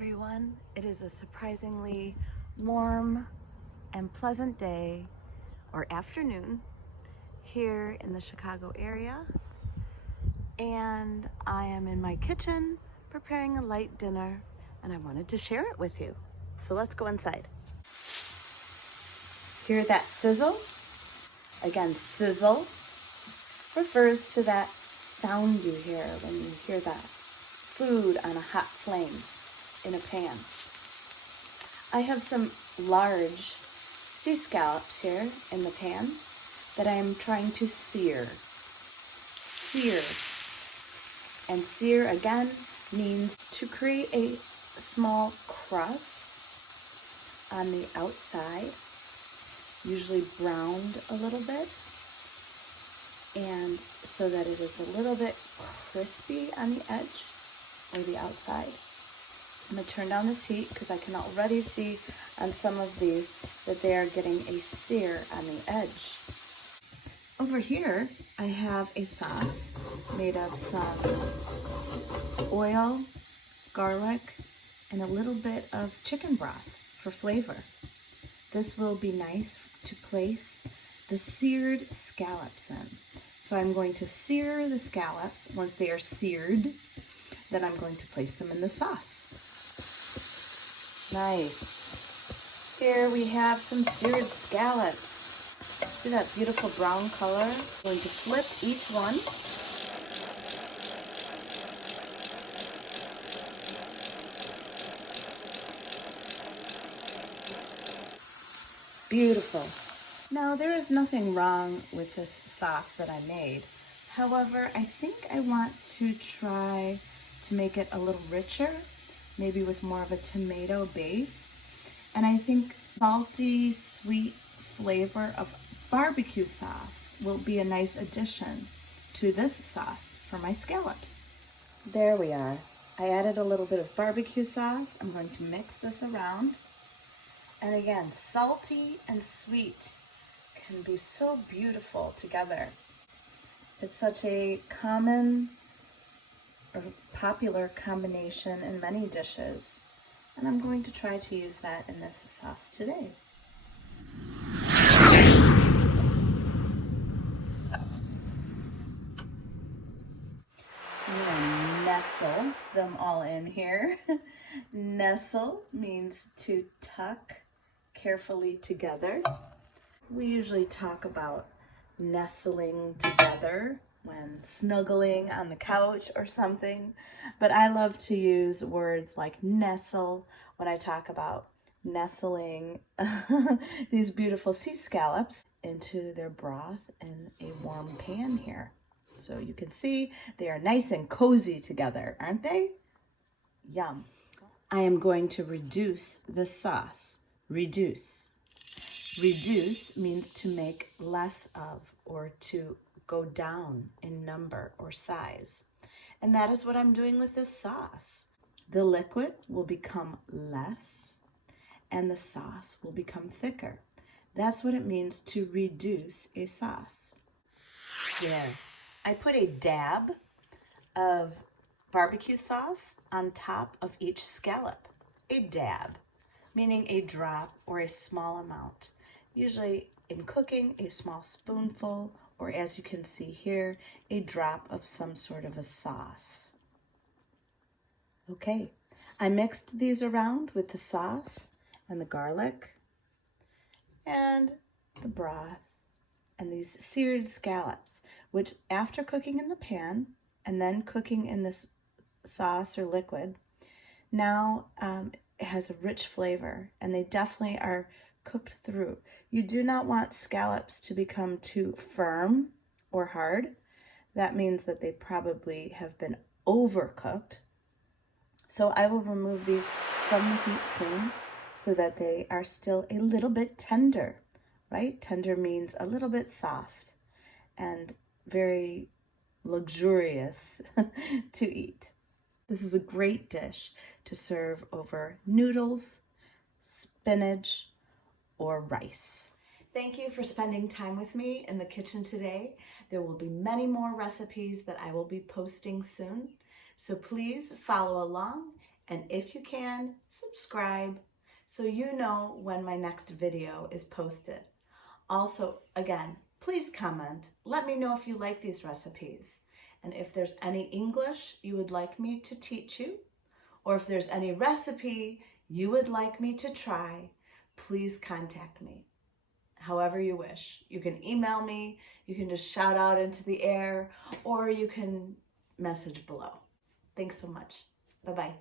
everyone. It is a surprisingly warm and pleasant day or afternoon here in the Chicago area, and I am in my kitchen preparing a light dinner, and I wanted to share it with you. So let's go inside. Hear that sizzle? Again, sizzle refers to that sound you hear when you hear that food on a hot flame in a pan. I have some large sea scallops here in the pan that I am trying to sear. Sear. And sear again means to create a small crust on the outside, usually browned a little bit, and so that it is a little bit crispy on the edge or the outside. I'm going to turn down this heat because I can already see on some of these that they are getting a sear on the edge. Over here, I have a sauce made of some oil, garlic, and a little bit of chicken broth for flavor. This will be nice to place the seared scallops in. So I'm going to sear the scallops. Once they are seared, then I'm going to place them in the sauce. Nice. Here we have some seared scallops. See that beautiful brown color? I'm going to flip each one. Beautiful. Now, there is nothing wrong with this sauce that I made. However, I think I want to try to make it a little richer, maybe with more of a tomato base. And I think salty, sweet flavor of barbecue sauce will be a nice addition to this sauce for my scallops. There we are. I added a little bit of barbecue sauce. I'm going to mix this around. And again, salty and sweet can be so beautiful together. It's such a common or popular combination in many dishes, and I'm going to try to use that in this sauce today. I'm gonna nestle them all in here. Nestle means to tuck carefully together. We usually talk about nestling together when snuggling on the couch or something, but I love to use words like nestle when I talk about nestling these beautiful sea scallops into their broth in a warm pan here. So you can see they are nice and cozy together, aren't they? Yum. I am going to reduce the sauce. Reduce. Reduce means to make less of or to go down in number or size. And that is what I'm doing with this sauce. The liquid will become less and the sauce will become thicker. That's what it means to reduce a sauce. Yeah. I put a dab of barbecue sauce on top of each scallop. A dab, meaning a drop or a small amount. Usually in cooking, a small spoonful, or as you can see here, a drop of some sort of a sauce. Okay, I mixed these around with the sauce and the garlic and the broth and these seared scallops, which after cooking in the pan and then cooking in this sauce or liquid, now it has a rich flavor, and they definitely are cooked through. You do not want scallops to become too firm or hard. That means that they probably have been overcooked. So I will remove these from the heat soon so that they are still a little bit tender, right? Tender means a little bit soft and very luxurious to eat. This is a great dish to serve over noodles, spinach, or rice. Thank you for spending time with me in the kitchen today. There will be many more recipes that I will be posting soon. So please follow along And if you can, subscribe so you know when my next video is posted. Also, again, please comment. Let me know if you like these recipes. And if there's any English you would like me to teach you, or if there's any recipe you would like me to try, please contact me. However you wish. You can email me, you can just shout out into the air, or you can message below. Thanks so much. Bye-bye.